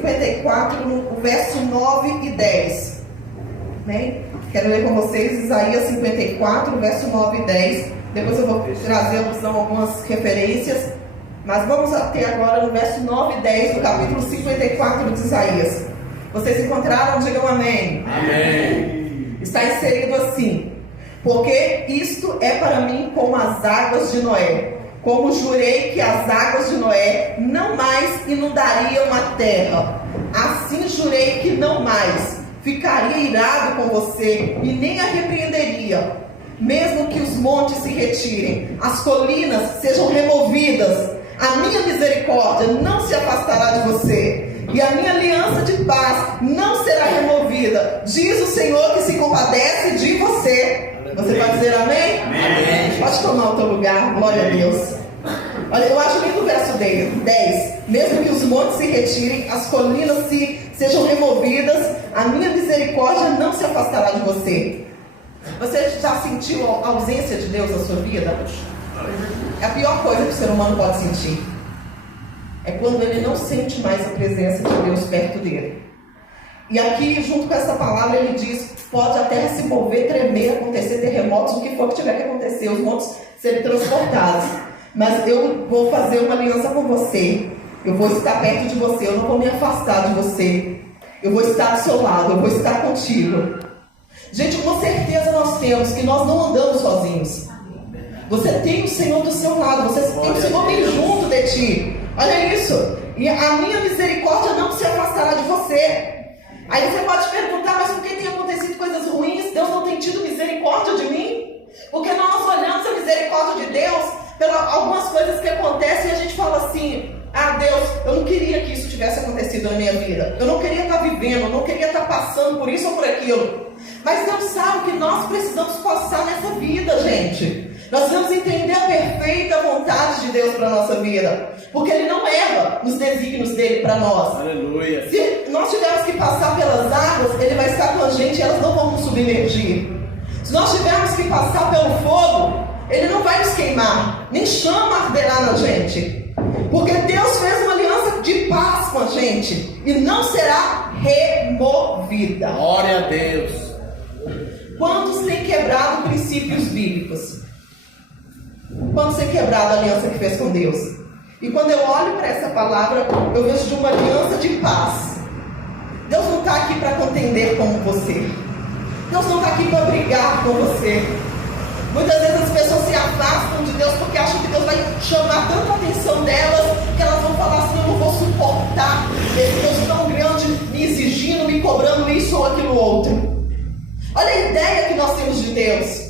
54, no verso 9 e 10. Amém? Quero ler com vocês Isaías 54, verso 9 e 10. Depois eu vou trazer algumas referências. Mas vamos até agora no verso 9 e 10 do capítulo 54 de Isaías. Vocês encontraram? Digam amém. Amém. Está inserido assim: porque isto é para mim como as águas de Noé. Como jurei que as águas de Noé não mais inundariam a terra, assim jurei que não mais ficaria irado com você e nem a repreenderia. Mesmo que os montes se retirem, as colinas sejam removidas, a minha misericórdia não se afastará de você, e a minha aliança de paz não será removida, diz o Senhor que se compadece de você. Você pode dizer amém? Amém. Pode tomar o teu lugar, glória a Deus. Olha, eu acho lindo o verso 10. Mesmo que os montes se retirem, as colinas sejam removidas, a minha misericórdia não se afastará de você. Você já sentiu a ausência de Deus na sua vida? É a pior coisa que o ser humano pode sentir. É quando ele não sente mais a presença de Deus perto dele. E aqui, junto com essa palavra, ele diz: pode a terra se mover, tremer, acontecer terremotos, o que for que tiver que acontecer, os montes serem transportados. Mas eu vou fazer uma aliança com você. Eu vou estar perto de você, eu não vou me afastar de você. Eu vou estar do seu lado, eu vou estar contigo. Gente, com certeza nós temos que nós não andamos sozinhos. Você tem o Senhor do seu lado, você tem o Senhor bem junto de ti. Olha isso. E a minha misericórdia não se afastará de você. Aí você pode perguntar: mas por que tem acontecido coisas ruins? Deus não tem tido misericórdia de mim? Porque nós olhamos a misericórdia de Deus pelas algumas coisas que acontecem e a gente fala assim: ah, Deus, eu não queria que isso tivesse acontecido na minha vida. Eu não queria estar vivendo, eu não queria estar passando por isso ou por aquilo. Mas Deus sabe que nós precisamos passar nessa vida, gente. Nós precisamos entender a perfeita vontade de Deus para a nossa vida. Porque Ele não erra nos desígnios dele para nós. Aleluia. Se nós tivermos que passar pelas águas, Ele vai estar com a gente e elas não vão nos submergir. Se nós tivermos que passar pelo fogo, Ele não vai nos queimar, nem chama arderá na gente. Porque Deus fez uma aliança de paz com a gente e não será removida. Glória a Deus. Quantos têm quebrado princípios bíblicos? Quantos têm quebrado a aliança que fez com Deus? E quando eu olho para essa palavra, eu vejo de uma aliança de paz. Deus não está aqui para contender com você. Deus não está aqui para brigar com você. Muitas vezes as pessoas se afastam de Deus porque acham que Deus vai chamar tanta atenção delas que elas vão falar assim: eu não vou suportar esse Deus tão grande me exigindo, me cobrando isso ou aquilo outro. Olha a ideia que nós temos de Deus.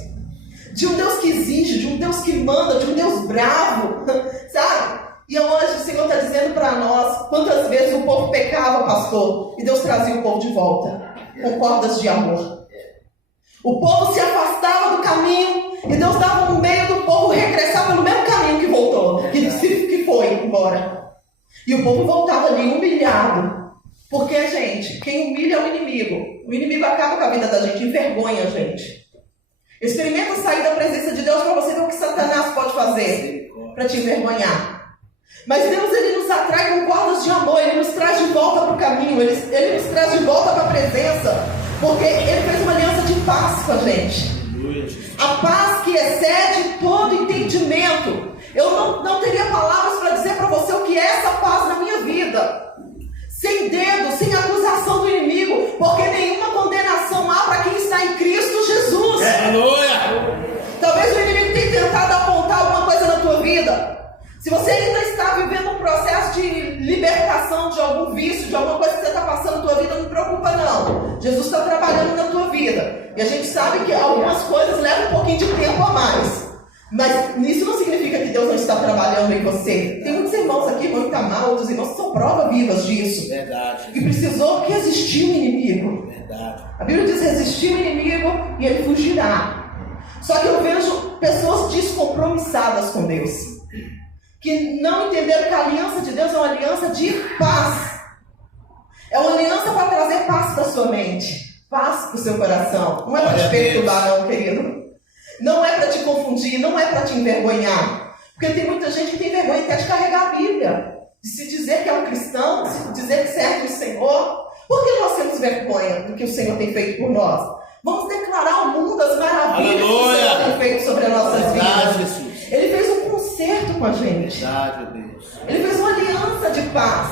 De um Deus que exige, de um Deus que manda, de um Deus bravo, sabe? E hoje o Senhor está dizendo para nós: quantas vezes o povo pecava, pastor, e Deus trazia o povo de volta com cordas de amor. O povo se afastava do caminho e Deus dava no meio do povo regressar pelo mesmo caminho que voltou, que foi embora. E o povo voltava ali humilhado. Porque, gente, quem humilha é o inimigo. O inimigo acaba com a vida da gente, envergonha a gente. Experimenta sair da presença de Deus para você ver o que Satanás pode fazer para te envergonhar. Mas Deus, Ele nos atrai com cordas de amor, Ele nos traz de volta para o caminho, Ele nos traz de volta para a presença, porque Ele fez uma aliança de paz com a gente. A paz que excede todo entendimento. Eu não teria palavras para dizer para você o que é essa paz na minha vida. Sem dedo, sem acusação do inimigo, porque nenhuma condenação há para quem está em Cristo Jesus. Aleluia! Talvez o inimigo tenha tentado apontar alguma coisa na tua vida. Se você ainda está vivendo um processo de libertação de algum vício, de alguma coisa que você está passando na tua vida, não te preocupa não. Jesus está trabalhando na tua vida. E a gente sabe que algumas coisas levam um pouquinho de tempo a mais. Mas isso não significa que Deus não está trabalhando em você. Tem muitos irmãos aqui, irmão Itamar, outros irmãos que são provas vivas disso. Verdade. Que precisou resistir o inimigo. Verdade. A Bíblia diz: resistir o inimigo e ele fugirá. Só que eu vejo pessoas descompromissadas com Deus, que não entenderam que a aliança de Deus é uma aliança de paz. É uma aliança para trazer paz para a sua mente, paz para o seu coração. Não é para te perturbar não, querido. Não é para te confundir, não é para te envergonhar. Porque tem muita gente que tem vergonha até de carregar a Bíblia, de se dizer que é um cristão, de se dizer que serve o vergonha do que o Senhor tem feito por nós. Vamos declarar ao mundo as maravilhas Aleluia. que o Senhor tem feito sobre as nossas Verdade, vidas. Jesus. Ele fez um concerto com a gente. Verdade, Deus. Ele fez uma aliança de paz.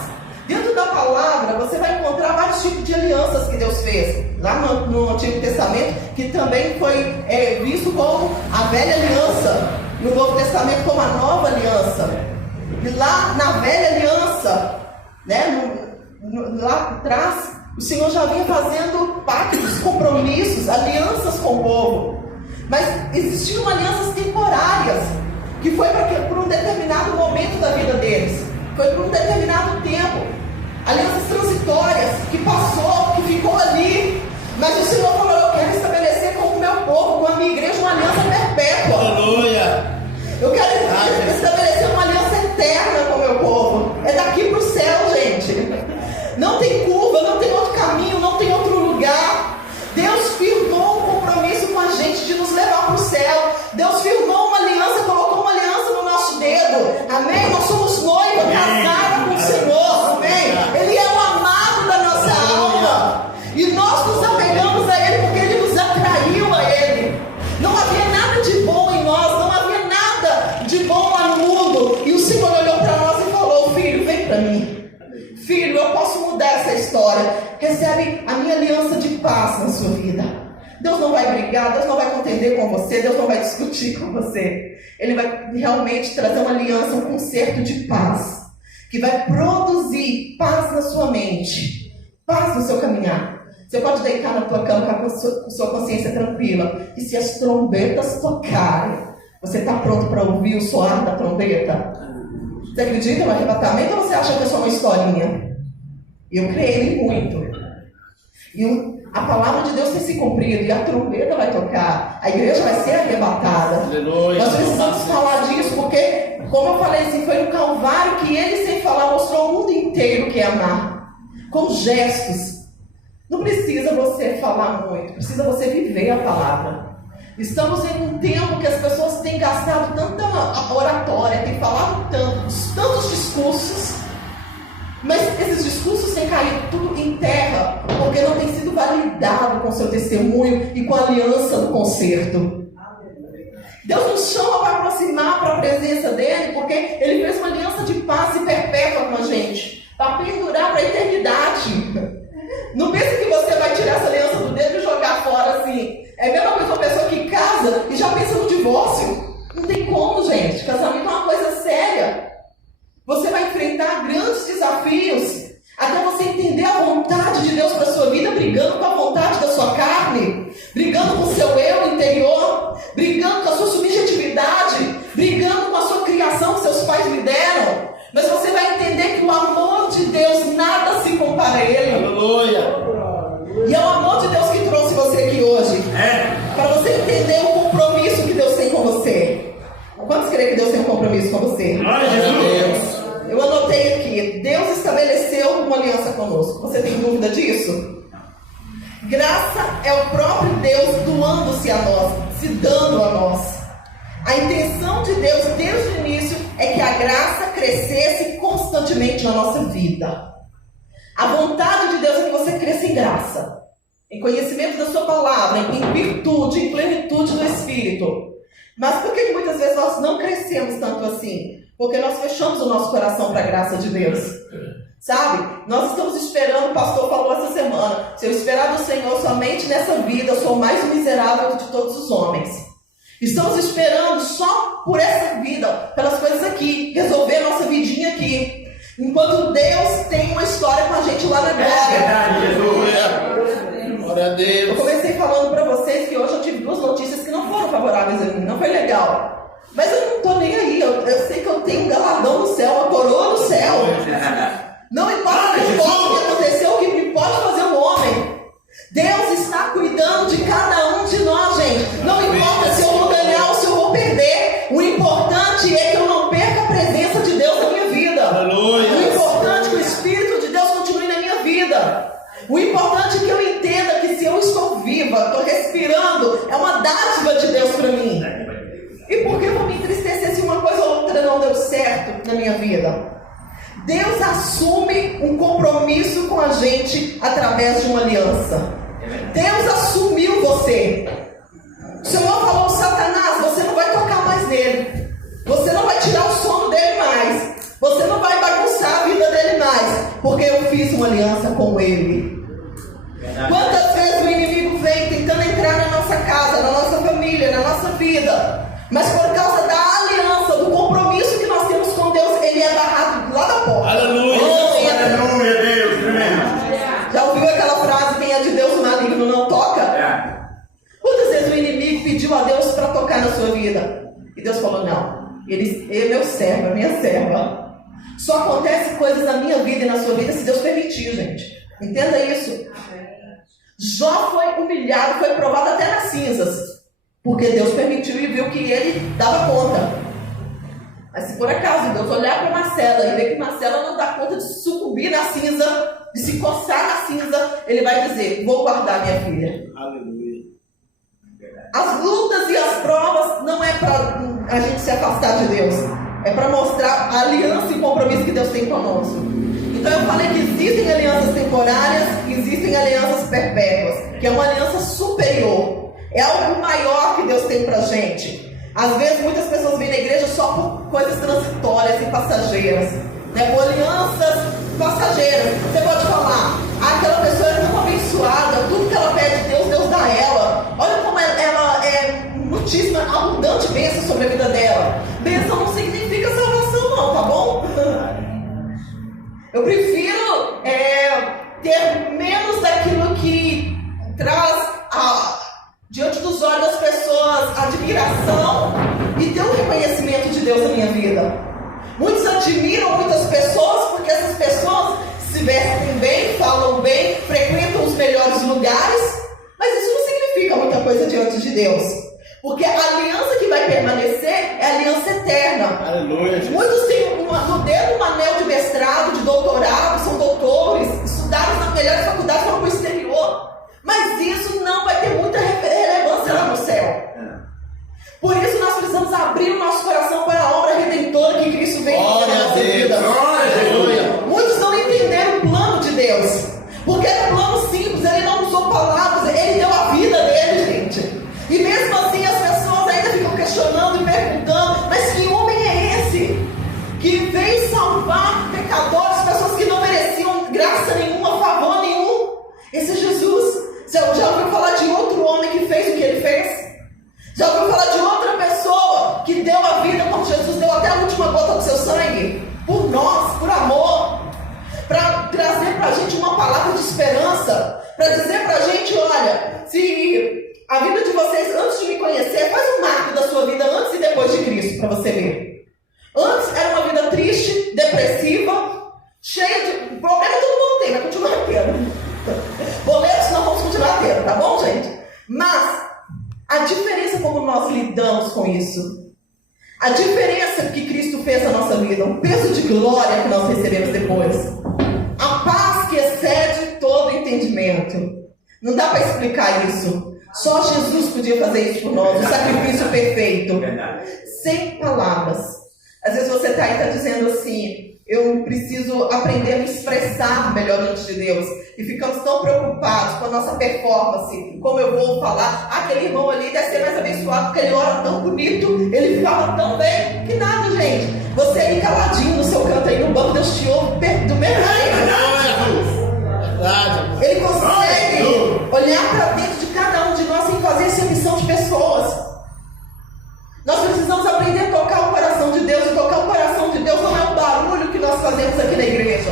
Dentro da palavra, você vai encontrar vários tipos de alianças que Deus fez. Lá no Antigo Testamento, que também foi visto como a velha aliança. No Novo Testamento como a nova aliança. E lá na velha aliança, né, lá atrás, o Senhor já vinha fazendo pactos, compromissos, alianças com o povo. Mas existiam alianças temporárias, que foi por um determinado momento da vida deles. Foi por um determinado tempo. Alianças transitórias, que passou, que ficou ali. Mas o Senhor falou: eu quero estabelecer com o meu povo, com a minha igreja, uma aliança perpétua. Aleluia. Eu quero estabelecer uma aliança eterna com o meu povo. É daqui para o céu, gente. Não tem curva, não tem outro caminho, não tem outro lugar. Deus firmou um compromisso com a gente de nos levar para o céu. Deus firmou uma aliança, colocou uma aliança no nosso dedo. Amém? Nós somos noiva, casada com o Senhor. Amém? Ele é o amado da nossa alma. E nós nos apegamos a Ele porque Ele nos atraiu a Ele. Não havia nada de bom em nós, não havia nada de bom lá no mundo. E o Senhor olhou para nós e falou: filho, vem para mim. Filho, eu posso mudar essa história. Recebe a minha aliança de paz na sua vida. Deus não vai brigar, Deus não vai contender com você, Deus não vai discutir com você. Ele vai realmente trazer uma aliança, um concerto de paz, que vai produzir paz na sua mente, paz no seu caminhar. Você pode deitar na tua cama com sua consciência tranquila. E se as trombetas tocarem, você está pronto para ouvir o soar da trombeta? Você acredita no arrebatamento ou você acha que é só uma historinha? Eu creio muito. E a palavra de Deus tem se cumprido e a trombeta vai tocar. A igreja vai ser arrebatada. Aleluia. Nós precisamos falar disso porque, como eu falei assim, foi no Calvário que ele, sem falar, mostrou ao mundo inteiro que é amar. Com gestos. Não precisa você falar muito, precisa você viver a palavra. Estamos em um tempo que as pessoas têm gastado tanta oratória, têm falado tantos discursos, mas esses discursos têm caído tudo em terra, porque não tem sido validado com seu testemunho e com a aliança do concerto. Deus nos chama para aproximar para a presença dele, porque ele fez uma aliança de paz e perpétua com a gente, para pendurar para a eternidade. Não pense que você vai tirar essa aliança do dedo e jogar fora assim. É a mesma coisa uma pessoa que casa e já pensa no divórcio. Não tem como, gente. Casamento é uma coisa séria. Você vai enfrentar grandes desafios até você entender a vontade de Deus para a sua vida, brigando com a vontade da sua carne, brigando com o seu eu interior, brigando com a sua subjetividade, brigando com a sua criação que seus pais lhe deram. Mas você vai entender que o amor de Deus nada se compara a Ele. Aleluia. E é o amor de Deus que trouxe você aqui hoje. Para você entender o compromisso que Deus tem com você. Quantos creem que Deus tem um compromisso com você? Glória a Deus. Eu anotei aqui. Deus estabeleceu uma aliança conosco. Você tem dúvida disso? Graça é o próprio Deus doando-se a nós, se dando a nós. A intenção de Deus desde o início é que a graça crescesse constantemente na nossa vida. A vontade de Deus é que você cresça em graça, em conhecimento da sua palavra, em virtude, em plenitude do Espírito. Mas por que muitas vezes nós não crescemos tanto assim? Porque nós fechamos o nosso coração para a graça de Deus. Sabe? Nós estamos esperando, o pastor falou essa semana, se eu esperar do Senhor somente nessa vida, eu sou o mais miserável de todos os homens. Estamos esperando só por essa vida, pelas coisas aqui, resolver a nossa vidinha aqui. Enquanto Deus tem uma história com a gente lá na glória. Aleluia. Glória a Deus. Eu comecei falando para vocês que hoje eu tive 2 notícias que não foram favoráveis a mim, não foi legal. Mas eu não estou nem aí, eu sei que eu tenho um galardão no céu, uma coroa no céu. Não importa o que aconteceu, o que me pode fazer um homem. Deus está cuidando de cada um de nós, gente. Não importa se eu vou ganhar ou se eu vou perder. O importante é que eu não perca a presença de Deus na minha vida. Aleluia. O importante é que o Espírito de Deus continue na minha vida. O importante é que eu entenda que se eu estou viva, estou respirando, é uma dádiva de Deus para mim. E por que eu vou me entristecer se uma coisa ou outra não deu certo na minha vida? Deus assume um compromisso com a gente através de uma aliança. Deus assumiu você. O Senhor falou: Satanás, você não vai tocar mais nele. Você não vai tirar o sono dele mais. Você não vai bagunçar a vida dele mais. Porque eu fiz uma aliança com ele. Quantas vezes o inimigo vem tentando entrar na nossa casa, na nossa família, na nossa vida, mas por causa da aliança, do compromisso que nós temos com Deus, ele é barrado lá da porta. Aleluia. Aleluia, Deus, tremendo. Já ouviu aquela frase: quem é de Deus, o maligno não toca? Quantas vezes o inimigo pediu a Deus para tocar na sua vida? E Deus falou: não, ele é meu servo, é minha serva. Só acontece coisas na minha vida e na sua vida se Deus permitir, gente. Entenda isso. Jó foi humilhado, foi provado até nas cinzas, porque Deus permitiu e viu que ele dava conta. Mas se por acaso Deus olhar para Marcela e ver que Marcela não dá conta de sucumbir na cinza, de se coçar na cinza, ele vai dizer: vou guardar minha filha. Aleluia. As lutas e as provas não é para a gente se afastar de Deus, é para mostrar a aliança e compromisso que Deus tem conosco. Então eu falei que existem alianças temporárias e existem alianças perpétuas, que é uma aliança superior, é algo maior que Deus tem pra gente. Às vezes muitas pessoas vêm na igreja só por coisas transitórias e passageiras, né? Por alianças passageiras. Você pode falar: aquela pessoa é tão abençoada, tudo que ela pede Deus, Deus dá a ela. Olha como ela é muitíssima, abundante bênção sobre a vida dela. Bênção não significa salvação não, tá bom? Eu prefiro ter menos daquilo que traz diante dos olhos das pessoas admiração e ter um reconhecimento de Deus na minha vida. Muitos admiram muitas pessoas porque essas pessoas se vestem bem, falam bem, frequentam os melhores lugares, mas isso não significa muita coisa diante de Deus. Porque a aliança que vai permanecer é a aliança eterna. Aleluia. Muitos têm no dedo um anel de mestrado, de doutorado, são doutores, estudaram nas melhores faculdades, foram para o exterior. Mas isso não vai ter muita relevância lá no céu. Por isso nós precisamos abrir o nosso coração para a obra redentora que Cristo veio fazer na nossa vida. Muitos não entenderam o plano de Deus. Porque é um plano simples, ele não usou palavras, ele deu a vida dele, gente. E mesmo assim as pessoas ainda ficam questionando e perguntando: mas que homem é esse? Que veio salvar pecadores, pessoas que não mereciam graça nenhuma, favor nenhum. Esse é Jesus. Você já ouviu falar de outro homem que fez o que ele fez? Já ouviu falar de outra pessoa que deu a vida como Jesus deu até a última gota do seu sangue? Por nós, por amor. Para trazer para a gente uma palavra de esperança. Para dizer para a gente: olha, se a vida de vocês, antes de me conhecer, faz um marco da sua vida antes e depois de Cristo, para você ver. Antes era uma vida triste, depressiva, cheia de problema. Todo mundo tem, vai continuar tendo. Boletos não vamos continuar tendo, tá bom, gente? Mas a diferença é como nós lidamos com isso. A diferença que Cristo fez na nossa vida, o peso de glória que nós recebemos depois. A paz que excede todo entendimento. Não dá para explicar isso. Só Jesus podia fazer isso por nós, o sacrifício perfeito. Sem palavras. Às vezes você está aí e está dizendo assim: eu preciso aprender a me expressar melhor diante de Deus. E ficamos tão preocupados com a nossa performance. Como eu vou falar: aquele irmão ali deve ser mais abençoado porque ele ora tão bonito, ele fala tão bem. Que nada, gente. Você aí caladinho no seu canto aí no banco, Deus te ouve do mesmo jeito. Ele consegue olhar para dentro de cada um de nós sem fazer exceção de pessoas. Nós precisamos aprender a tocar o coração de Deus. E tocar o coração de Deus não é o barulho que nós fazemos aqui na igreja.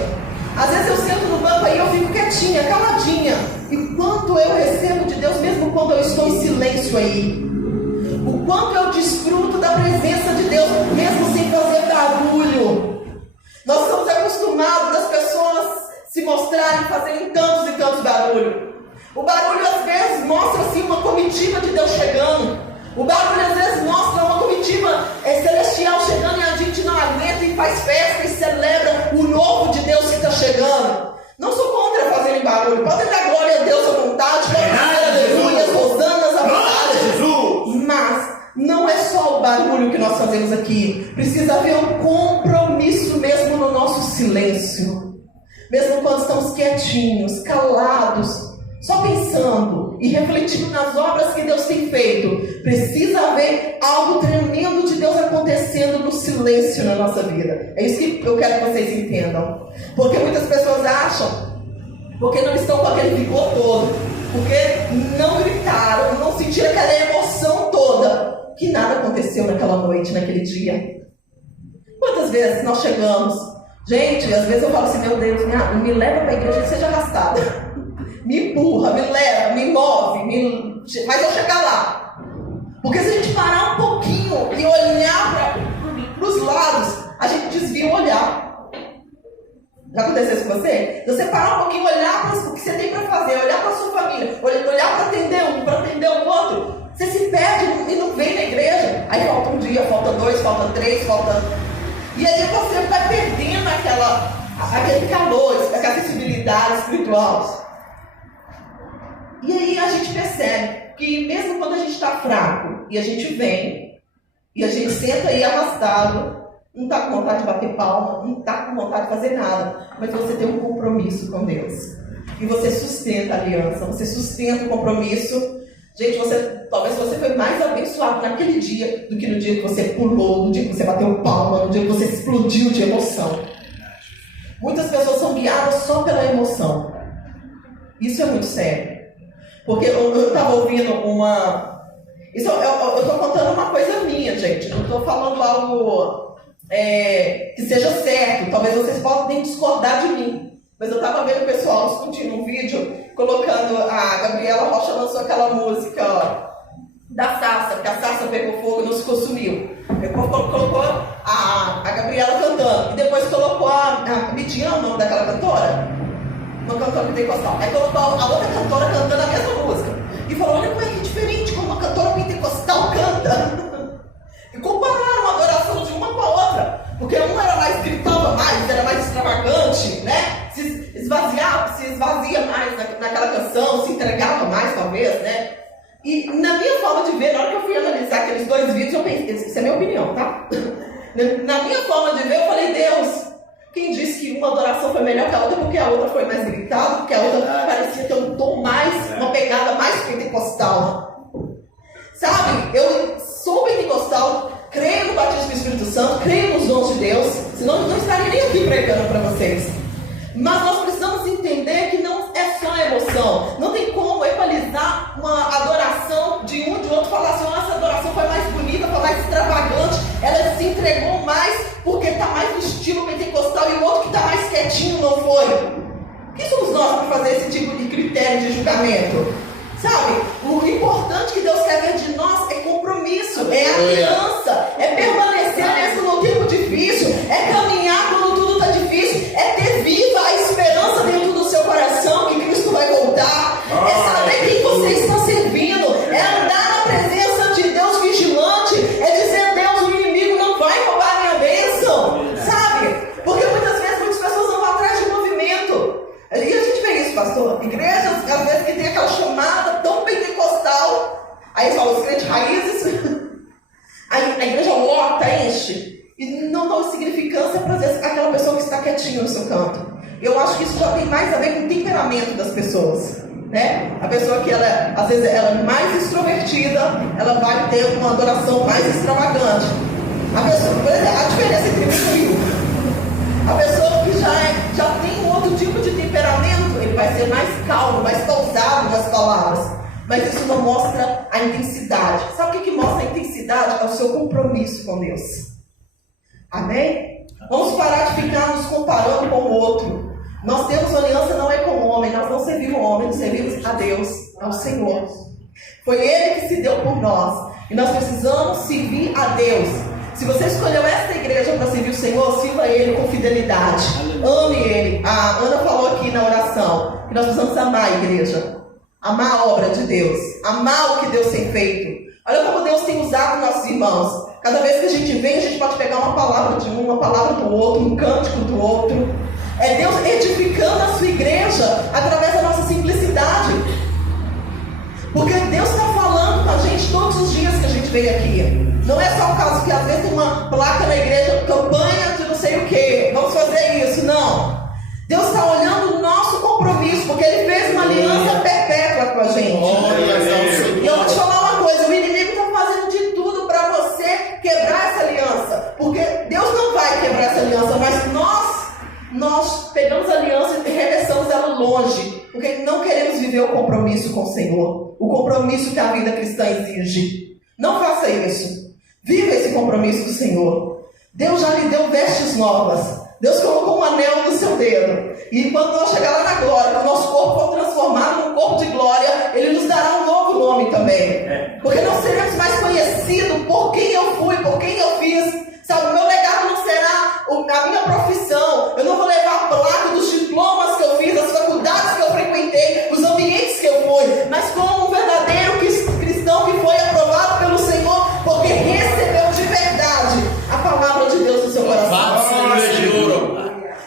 Às vezes eu sento no banco aí e eu fico quietinha, caladinha. E quanto eu recebo de Deus mesmo quando eu estou em silêncio aí. O quanto eu desfruto da presença de Deus mesmo sem fazer barulho. Nós estamos acostumados das pessoas se mostrarem, fazerem tantos e tantos barulhos. O barulho às vezes mostra assim uma comitiva de Deus chegando. O barulho às vezes mostra uma comitiva celestial chegando e a gente não aguenta e faz festa e celebra o novo de Deus que está chegando. Não sou contra fazerem barulho. Podem dar glória a Deus à vontade, podem dizer aleluia, hosanas à vontade. Mas não é só o barulho que nós fazemos aqui. Precisa haver um compromisso mesmo no nosso silêncio, mesmo quando estamos quietinhos, calados, só pensando e refletindo nas obras que Deus tem feito, precisa haver algo tremendo de Deus acontecendo no silêncio na nossa vida. É isso que eu quero que vocês entendam. Porque muitas pessoas acham, porque não estão com aquele vigor todo, porque não gritaram, não sentiram aquela emoção toda, que nada aconteceu naquela noite, naquele dia. Quantas vezes nós chegamos, gente, às vezes eu falo assim, meu Deus, me leva para a igreja que seja arrastada, me empurra, me leva, me move, faz eu chegar lá. Porque se a gente parar um pouquinho e olhar para os lados, a gente desvia o olhar. Já aconteceu isso com você? Você parar um pouquinho, olhar para o que você tem para fazer, olhar para a sua família, olhar para atender um, para atender o outro, você se perde e não vem na igreja. Aí falta um dia, falta 2, falta 3, falta... E aí você vai perdendo aquele calor, aquela sensibilidade espiritual. E aí a gente percebe que mesmo quando a gente está fraco e a gente vem, e a gente senta aí arrastado, não está com vontade de bater palma, não está com vontade de fazer nada, mas você tem um compromisso com Deus. E você sustenta a aliança, você sustenta o compromisso. Gente, talvez você foi mais abençoado naquele dia do que no dia que você pulou, no dia que você bateu palma, no dia que você explodiu de emoção. Muitas pessoas são guiadas só pela emoção. Isso é muito sério. Porque eu estava ouvindo uma... eu estou contando uma coisa minha, gente. Não estou falando algo que seja certo. Talvez vocês possam discordar de mim. Mas eu estava vendo o pessoal discutindo um vídeo, colocando... A Gabriela Rocha lançou aquela música da Sarsa, porque a Sarsa pegou fogo e não se consumiu. Colocou a Gabriela cantando. E depois colocou a Midian, o nome daquela cantora. Uma cantora pentecostal. Aí colocou a outra cantora cantando a mesma música. E falou, olha como é que é diferente como uma cantora pentecostal canta. E compararam a adoração de uma com a outra. Porque uma era mais, gritava mais, era mais extravagante, né? Se esvazia mais naquela canção, se entregava mais, talvez, né? E na minha forma de ver, na hora que eu fui analisar aqueles 2 vídeos, eu pensei, isso é minha opinião, tá? Na minha forma de ver, eu falei, Deus, quem disse que uma adoração foi melhor que a outra porque a outra foi mais gritada, porque a outra parecia ter um tom mais, uma pegada mais pentecostal. Sabe, eu sou pentecostal, creio no batismo do Espírito Santo, creio nos dons de Deus, senão eu não estaria nem aqui pregando para vocês. Mas nós precisamos entender que não é só emoção. Não tem como equalizar uma adoração de um de outro, falar assim, nossa adoração foi mais bonita, foi mais extravagante, ela se entregou mais porque está mais no estilo pentecostal e o outro que está mais quietinho não foi. Quem somos nós para fazer esse tipo de critério de julgamento? Sabe, o importante que Deus quer ver de nós é compromisso, é aliança, é permanecer mesmo no tempo difícil, é caminhar quando tudo está difícil, é ter viva a esperança dentro do seu coração que Cristo vai voltar, é saber quem você está servindo, é andar na presença de Deus vigilante, é dizer, Deus, o inimigo não vai roubar minha bênção, sabe? Porque muitas pessoas não vão atrás de movimento. E a gente vê isso, pastor, igrejas às vezes que tem aquela chamada tão pentecostal, aí eles falam, os crentes raízes, aí a igreja lota, enche, e não dá significância para aquela pessoa que está quietinha no seu canto. Eu acho que isso já tem mais a ver com o temperamento das pessoas, né? A pessoa que às vezes ela é mais extrovertida, ela vai ter uma adoração mais extravagante. A pessoa, por exemplo, a diferença entre mim e eu. A pessoa que já tem um outro tipo de temperamento, ele vai ser mais calmo, mais pausado nas palavras. Mas isso não mostra a intensidade. Sabe o que mostra a intensidade? É o seu compromisso com Deus. Amém? Vamos parar de ficar nos comparando com o outro. Nós temos uma aliança, não é com o homem. Nós não servimos o homem, nós servimos a Deus, ao Senhor. Foi Ele que se deu por nós. E nós precisamos servir a Deus. Se você escolheu esta igreja para servir o Senhor, sirva Ele com fidelidade. Ame Ele. A Ana falou aqui na oração que nós precisamos amar a igreja. Amar a obra de Deus. Amar o que Deus tem feito. Olha como Deus tem usado nossos irmãos. Cada vez que a gente vem, a gente pode pegar uma palavra de um, uma palavra do outro, um cântico do outro. É Deus edificando a sua igreja através da nossa simplicidade. Porque Deus está falando com a gente todos os dias que a gente veio aqui. Não é só o caso que às vezes tem uma placa na igreja, campanha de não sei sei o que, vamos fazer isso. Não. Deus está olhando o nosso compromisso, porque Ele fez uma aliança perpétua com a gente. E eu vou te falar uma coisa, o inimigo está fazendo de tudo para você quebrar essa aliança. Porque Deus não vai quebrar essa aliança, mas nós pegamos a aliança e reversamos ela longe, porque não queremos viver o compromisso com o Senhor, o compromisso que a vida cristã exige. Não faça isso. Viva esse compromisso do Senhor. Deus já lhe deu vestes novas. Deus colocou um anel no seu dedo. E quando nós chegar lá na glória, quando o nosso corpo for transformado num corpo de glória, Ele nos dará um novo nome também. Porque não seremos mais conhecidos por quem eu fui, por quem eu fiz. Sabe, o meu legado não será a minha profissão. Eu não vou levar a placa dos diplomas que eu fiz, as faculdades que eu frequentei, os ambientes que eu fui, mas como um verdadeiro cristão que foi aprovado pelo Senhor, porque recebeu de verdade a palavra de Deus no seu coração.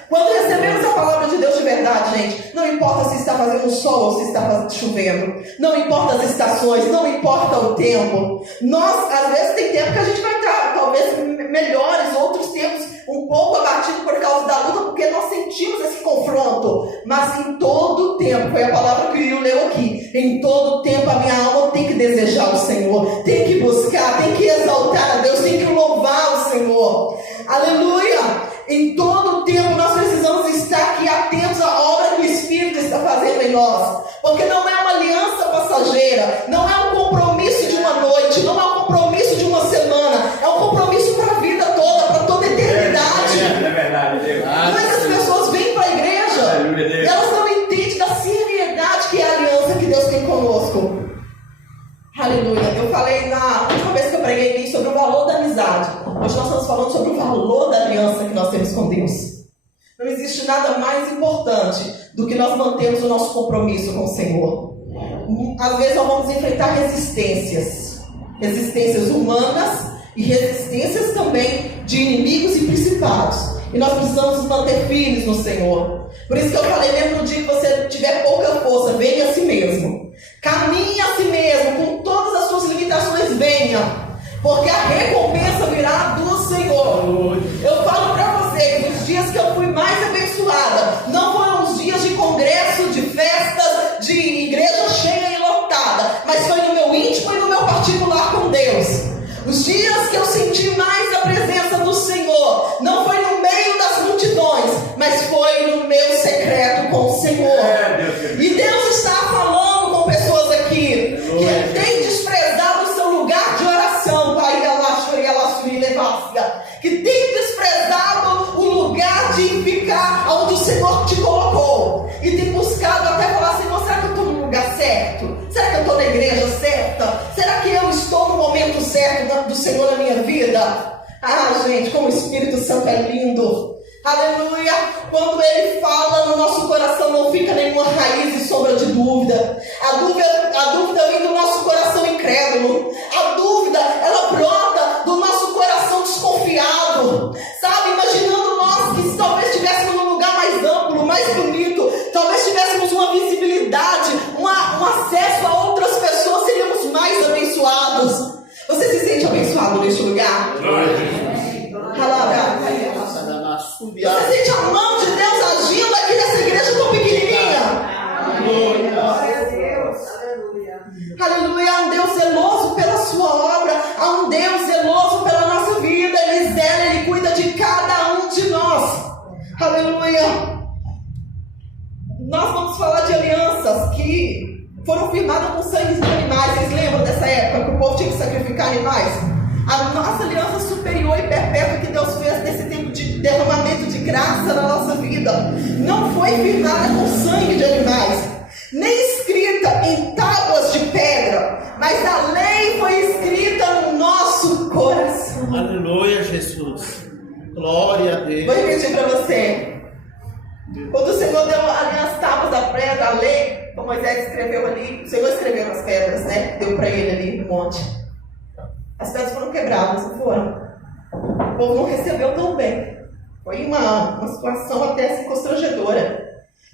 Quando recebemos a palavra de Deus de verdade, gente, não importa se está fazendo sol ou se está chovendo, não importa as estações, não importa o tempo. Nós, às vezes, tem tempo que a gente vai estar, talvez, melhores, outros tempos um pouco abatidos por causa da luta, porque nós sentimos esse confronto. Mas em todo tempo, foi a palavra que o Rio leu aqui, em todo tempo a minha alma tem que desejar o Senhor, tem que buscar, tem que exaltar a Deus, tem que louvar o Senhor. Aleluia! Em todo o tempo nós precisamos estar aqui atentos à obra que o Espírito está fazendo em nós. Porque não é uma aliança passageira, não é um compromisso de uma noite, não é um compromisso de uma semana, é um compromisso para a vida toda, para toda a eternidade. É verdade, Deus. Muitas pessoas vêm para a igreja e elas não entendem da seriedade que é a aliança que Deus tem conosco. Aleluia. Eu falei na última vez que eu preguei aqui sobre o valor da amizade. Hoje nós estamos falando sobre o valor da aliança que nós temos com Deus. Não existe nada mais importante do que nós mantermos o nosso compromisso com o Senhor. Às vezes nós vamos enfrentar resistências humanas e resistências também de inimigos e principados. E nós precisamos nos manter firmes no Senhor. Por isso que eu falei, mesmo no dia que você tiver pouca força, venha a si mesmo. Caminhe a si mesmo, com todas as suas limitações, venha. Porque a recompensa virá do Senhor. Eu falo para você que os dias que eu fui mais abençoada não foram os dias de congresso, de festas, de igreja cheia e lotada, mas foi no meu íntimo e no meu particular com Deus. Os dias que eu senti mais a presença do Senhor não foi no meio das multidões, mas foi no meu secreto com o Senhor. E Deus está falando com pessoas aqui que têm desprezado o seu lugar de oração, Pai, que tem desprezado o lugar de ficar onde o Senhor te colocou e tem buscado até falar, Senhor, será que eu estou no lugar certo? Será que eu estou na igreja certa? Será que eu estou no momento certo do Senhor na minha vida? Ah, gente, como o Espírito Santo é lindo. Aleluia. Quando Ele fala no nosso coração, não fica nenhuma raiz e sombra de dúvida. A dúvida vem do nosso coração incrédulo. A dúvida, ela brota do nosso coração desconfiado. Sabe, imaginando nós que talvez estivéssemos num lugar mais amplo, mais bonito, talvez tivéssemos uma visibilidade, um acesso a outras pessoas, seríamos mais abençoados. Você se sente abençoado neste lugar? Você sente a mão de Deus agindo aqui nessa igreja tão pequenininha? Aleluia. Há um Deus zeloso pela sua obra, há um Deus zeloso pela nossa vida. Ele zela, Ele cuida de cada um de nós. Aleluia. Nós vamos falar de alianças que foram firmadas com sangue de animais. Vocês lembram dessa época que o povo tinha que sacrificar animais? A nossa aliança superior e perpétua que Deus fez nesse tempo de derramamento de graça na nossa vida não foi firmada com sangue de animais, nem escrita em tábuas de pedra, mas a lei foi escrita no nosso coração. Aleluia, Jesus. Glória a Deus. Vou repetir para você. Quando o Senhor deu ali as tábuas da pedra, a lei, como Moisés escreveu ali, o Senhor escreveu nas pedras, né? Deu para ele ali no monte. As pedras foram quebradas, não foram? O povo não recebeu tão bem. Foi uma situação até assim constrangedora.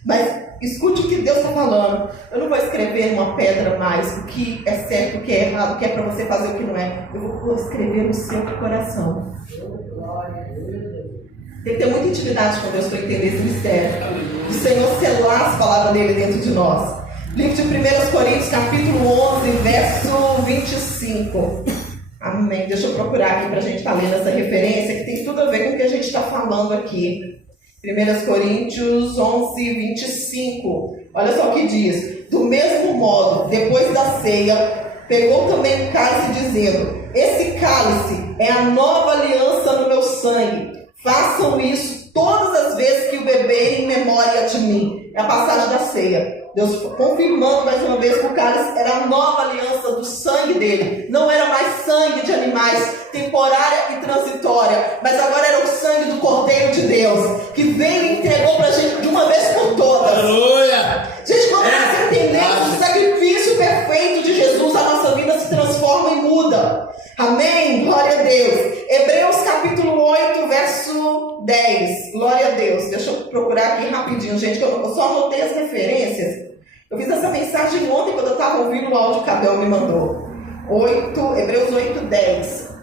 Mas escute o que Deus está falando. Eu não vou escrever numa pedra mais o que é certo, o que é errado, o que é para você fazer, o que não é. Eu vou escrever no seu coração. Tem que ter muita intimidade com Deus para entender esse mistério. O Senhor selar as palavras dele dentro de nós. Livro de 1 Coríntios, capítulo 11, verso 25. Amém. Deixa eu procurar aqui para a gente estar lendo essa referência, que tem tudo a ver com o que a gente está falando aqui. 1 Coríntios 11, 25. Olha só o que diz. Do mesmo modo, depois da ceia, pegou também o cálice, dizendo: esse cálice é a nova aliança no meu sangue. Façam isso todas as vezes que o beberem em memória de mim. É a passagem da ceia. Deus confirmando mais uma vez que o cálice era a nova aliança do sangue dele. Não era mais sangue de animais, temporária e transitória, mas agora era o sangue do Cordeiro de Deus, que veio e entregou para a gente de uma vez por todas. Aleluia! Gente, quando nós entendemos o sacrifício perfeito de Jesus, a nossa vida se transforma e muda. Amém? Glória a Deus. Hebreus capítulo 8, verso 10. Glória a Deus. Deixa eu procurar aqui rapidinho, gente, que eu só anotei as referências. Eu fiz essa mensagem ontem quando eu estava ouvindo o áudio que a Bel me mandou. Hebreus 8, 10.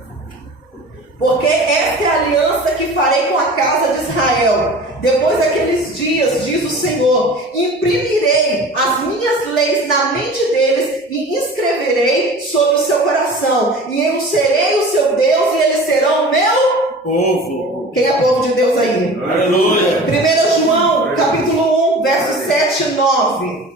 Porque esta é a aliança que farei com a casa de Israel. Depois daqueles dias, diz o Senhor, imprimirei as minhas leis na mente deles e escreverei sobre o seu coração. E eu serei o seu Deus e eles serão o meu povo. Quem é povo de Deus aí? Aleluia. 1 João, capítulo 1, versos 7 e 9.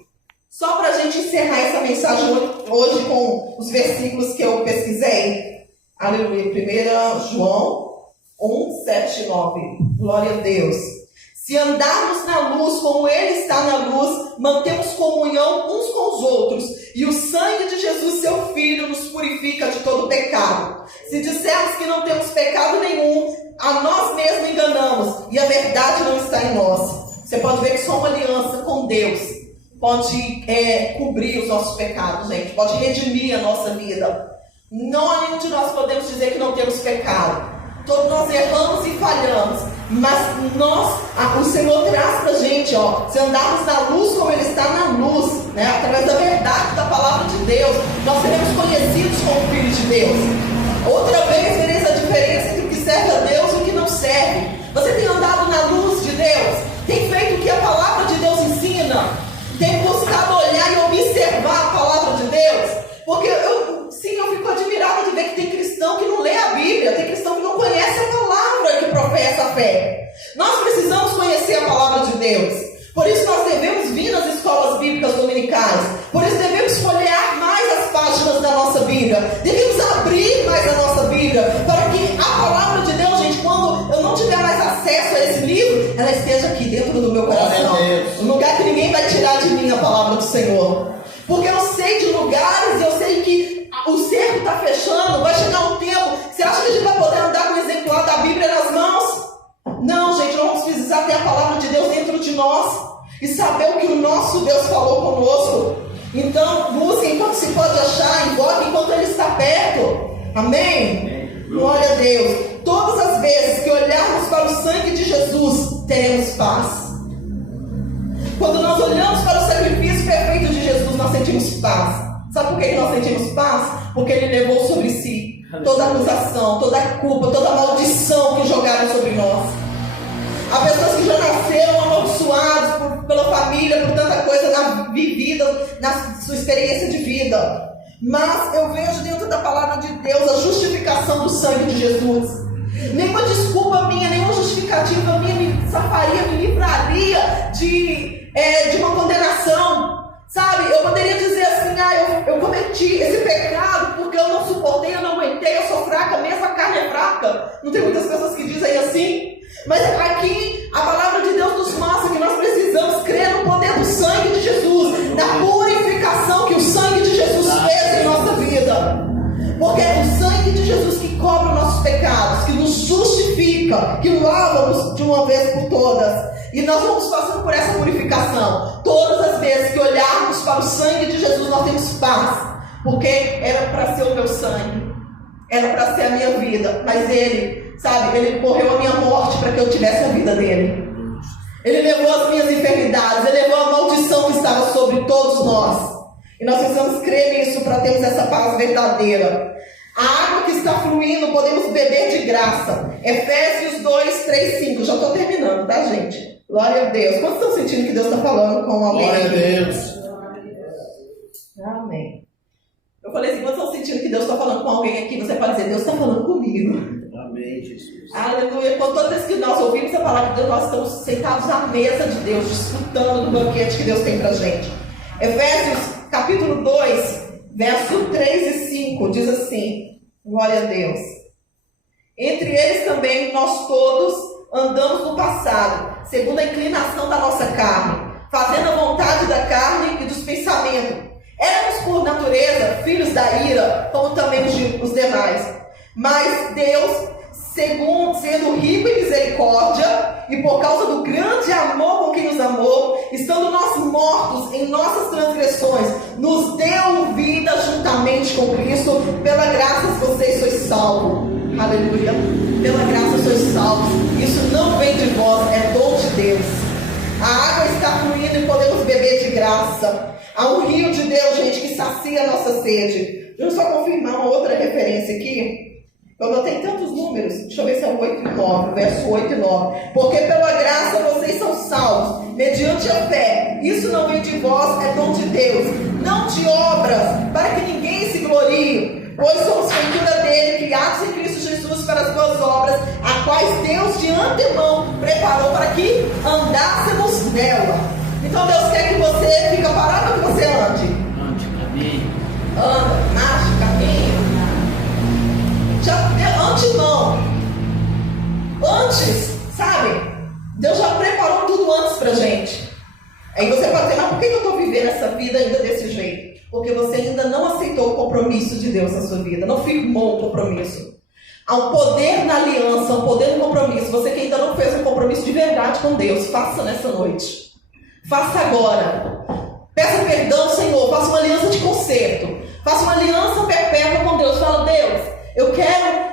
Só para a gente encerrar essa mensagem hoje com os versículos que eu pesquisei. Aleluia. 1 João 1, 7 e 9. Glória a Deus. Se andarmos na luz como Ele está na luz, mantemos comunhão uns com os outros. E o sangue de Jesus, seu Filho, nos purifica de todo pecado. Se dissermos que não temos pecado nenhum, a nós mesmos enganamos. E a verdade não está em nós. Você pode ver que só uma aliança com Deus pode cobrir os nossos pecados, gente. Pode redimir a nossa vida. Não, nenhum de nós podemos dizer que não temos pecado. Todos nós erramos e falhamos. Mas o Senhor traz para a gente, se andarmos na luz como Ele está na luz, né, através da verdade da palavra de Deus, nós seremos conhecidos como filhos de Deus. Outra vez vereis a diferença entre o que serve a Deus e o que não serve. Você tem andado na luz de Deus? Tem feito o que a palavra de Deus ensina? Tem buscado olhar e observar a palavra de Deus? Porque eu fico admirada de ver que tem cristão que não lê a Bíblia, tem cristão que não conhece a palavra que professa a fé. Nós precisamos conhecer a palavra de Deus. Por isso nós devemos vir nas escolas bíblicas dominicais. Por isso devemos folhear mais as páginas da nossa Bíblia. Devemos abrir mais a nossa Bíblia, para que a palavra de Deus, gente, quando eu não tiver mais acesso a esse livro, ela esteja aqui dentro do meu coração. Um lugar que ninguém vai tirar de mim a palavra do Senhor. Porque eu sei de lugares, eu sei que o cerco está fechando, vai chegar um tempo. Você acha que a gente vai poder andar com o exemplar da Bíblia nas mãos? Não, gente, nós vamos precisar ter a palavra de Deus dentro de nós e saber o que o nosso Deus falou conosco. Então, busque enquanto se pode achar, invoque enquanto Ele está perto. Amém? Glória a Deus. Todas as vezes que olharmos para o sangue de Jesus, teremos paz. Quando nós olhamos para o sacrifício perfeito de Jesus, nós sentimos paz. Sabe por que nós sentimos paz? Porque Ele levou sobre si toda a acusação, toda a culpa, toda a maldição que jogaram sobre nós. Há pessoas que já nasceram amaldiçoadas pela família, por tanta coisa vivida na sua experiência de vida. Mas eu vejo dentro da palavra de Deus a justificação do sangue de Jesus. Nenhuma desculpa minha, nenhuma justificativa minha me safaria, me livraria de uma condenação. Sabe, eu poderia dizer assim, eu cometi esse pecado porque eu não suportei, eu não aguentei, eu sou fraca mesmo, a carne é fraca. Não tem muitas pessoas que dizem assim. Mas aqui a palavra de Deus nos mostra que nós precisamos crer no poder do sangue de Jesus, na purificação que o sangue de Jesus fez em nossa vida. Porque é o sangue de Jesus que cobre os nossos pecados, que nos justifica, que lava-nos de uma vez por todas. E nós vamos passando por essa purificação. Todas as vezes que olharmos para o sangue de Jesus, nós temos paz. Porque era para ser o meu sangue, era para ser a minha vida. Mas Ele, sabe, Ele morreu a minha morte para que eu tivesse a vida dele. Ele levou as minhas enfermidades, Ele levou a maldição que estava sobre todos nós. E nós precisamos crer nisso para termos essa paz verdadeira. A água que está fluindo, podemos beber de graça. Efésios 2, 3, 5. Já estou terminando, tá, gente? Glória a Deus. Quantos estão sentindo que Deus está falando com alguém? Glória a aqui? Deus. Amém. Eu falei assim, quantos estão sentindo que Deus está falando com alguém aqui? Você pode dizer, Deus está falando comigo. Amém, Jesus. Aleluia. Quando todas vezes que nós ouvimos a palavra de Deus, nós estamos sentados à mesa de Deus, desfrutando do banquete que Deus tem pra gente. Efésios capítulo 2, verso 3 e 5, diz assim, glória a Deus. Entre eles também nós todos andamos no passado, segundo a inclinação da nossa carne, fazendo a vontade da carne e dos pensamentos. Éramos por natureza filhos da ira, como também os demais. Mas Deus, sendo rico em misericórdia, e por causa do grande amor com que nos amou, estando nós mortos em nossas transgressões, nos deu vida juntamente com Cristo. Pela graça vocês sois salvos. Aleluia. Pela graça sois salvos. Isso não vem de vós, é dom de Deus. A água está fluindo e podemos beber de graça. Há um rio de Deus, gente, que sacia a nossa sede. Deixa eu só confirmar uma outra referência aqui. Eu anotei tantos números. Deixa eu ver se é o 8 e 9, verso 8 e 9. Porque pela graça vocês são salvos, mediante a fé. Isso não vem de vós, é dom de Deus, não de obras, para que ninguém se glorie. Pois somos feitura dele, criados em Cristo Jesus para as boas obras, a quais Deus de antemão preparou para que andássemos nela. Então Deus quer que você fique parado ou que você ande? Ande, caminhe. Anda, marcha, caminha. Antes não. Antes, sabe? Deus já preparou tudo antes pra gente. Aí você pode dizer, mas por que eu estou vivendo essa vida ainda desse jeito? Porque você ainda não aceitou o compromisso de Deus na sua vida. Não firmou o compromisso. Há um poder na aliança, um poder no compromisso. Você que ainda não fez um compromisso de verdade com Deus, faça nessa noite. Faça agora. Peça perdão, Senhor. Faça uma aliança de conserto. Faça uma aliança perpétua com Deus. Fala, Deus, eu quero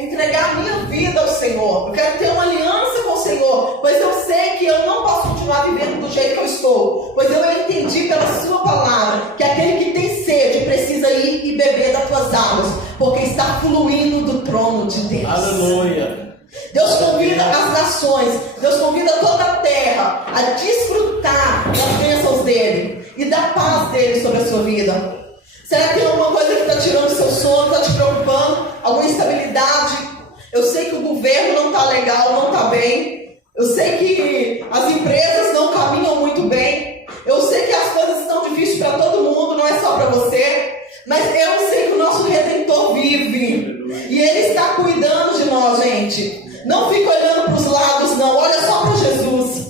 entregar a minha vida ao Senhor. Eu quero ter uma aliança com o Senhor. Pois eu sei que eu não posso continuar vivendo do jeito que eu estou. Pois eu entendi pela sua palavra que aquele que tem sede precisa ir e beber das tuas águas. Porque está fluindo do trono de Deus. Aleluia. Deus convida as nações, Deus convida toda a terra a desfrutar das bênçãos dele e da paz dele sobre a sua vida. Será que tem alguma coisa que está tirando o seu sono, está te preocupando? Alguma instabilidade? Eu sei que o governo não está legal, não está bem. Eu sei que as empresas não caminham muito bem. Eu sei que as coisas estão difíceis para todo mundo, não é só para você. Mas eu sei que o nosso Redentor vive. E Ele está cuidando de nós, gente. Não fica olhando para os lados, não. Olha só para Jesus.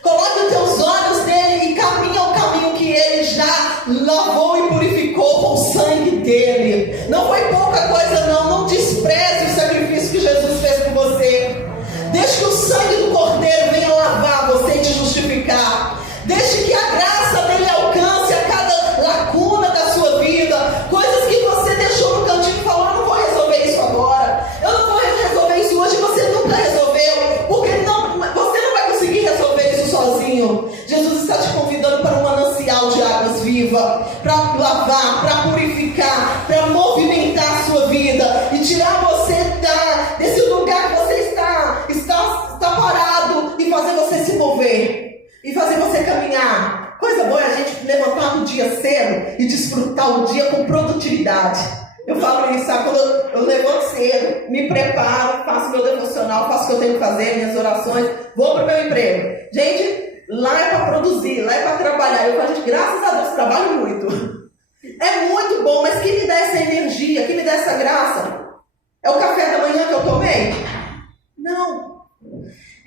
Coloque os teus olhos nele e caminha o caminho que Ele já lavou e purificou com o sangue dele. Não foi pouca coisa, não. Não despreze o sacrifício que Jesus fez por você. Deixe que o sangue do Cordeiro venha lavar você e te justificar. Deixe que a graça dele alcance a cada lacuna da sua vida. Coisas que você deixou no cantinho e falou, eu não vou resolver isso agora. Eu não vou resolver isso hoje. Você nunca resolveu. Porque você não vai conseguir resolver isso sozinho. Jesus está te convidando para um manancial de águas vivas. Para lavar, para purificar, para movimentar a sua vida. E tirar você desse lugar que você está parado. E fazer você se mover. E fazer você caminhar. Coisa boa é a gente levantar no dia cedo e desfrutar o dia com produtividade. Eu falo isso, sabe? Quando eu levanto cedo, me preparo, faço meu devocional, faço o que eu tenho que fazer, minhas orações, vou para o meu emprego. Gente, lá é para produzir, lá é para trabalhar. Eu falo, gente, graças a Deus, trabalho muito. É muito bom, mas quem me dá essa energia, quem me dá essa graça? É o café da manhã que eu tomei? Não.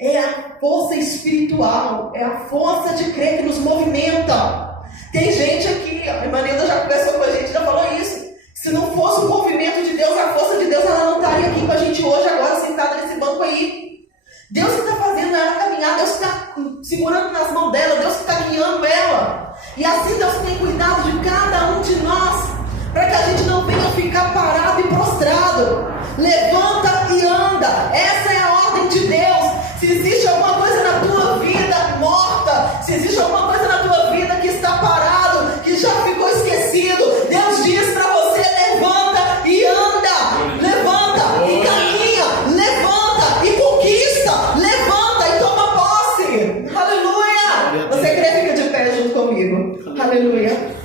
É a força espiritual, é a força de crer que nos movimenta. Tem gente aqui, a irmã Nilda já conversou com a gente, já falou isso. Se não fosse o movimento de Deus, a força de Deus, ela não estaria aqui com a gente hoje, agora, sentada nesse banco aí. Deus que está fazendo ela caminhar, Deus que está segurando nas mãos dela, Deus que está guiando ela. E assim Deus tem cuidado de cada um de nós, para que a gente não venha ficar parado e prostrado. Levanta e anda. Essa é a ordem de Deus. Se existe alguma coisa na tua vida morta, se existe alguma coisa na tua vida que está parado, que já ficou esquecido, Deus diz para você, levanta e anda. Aleluia.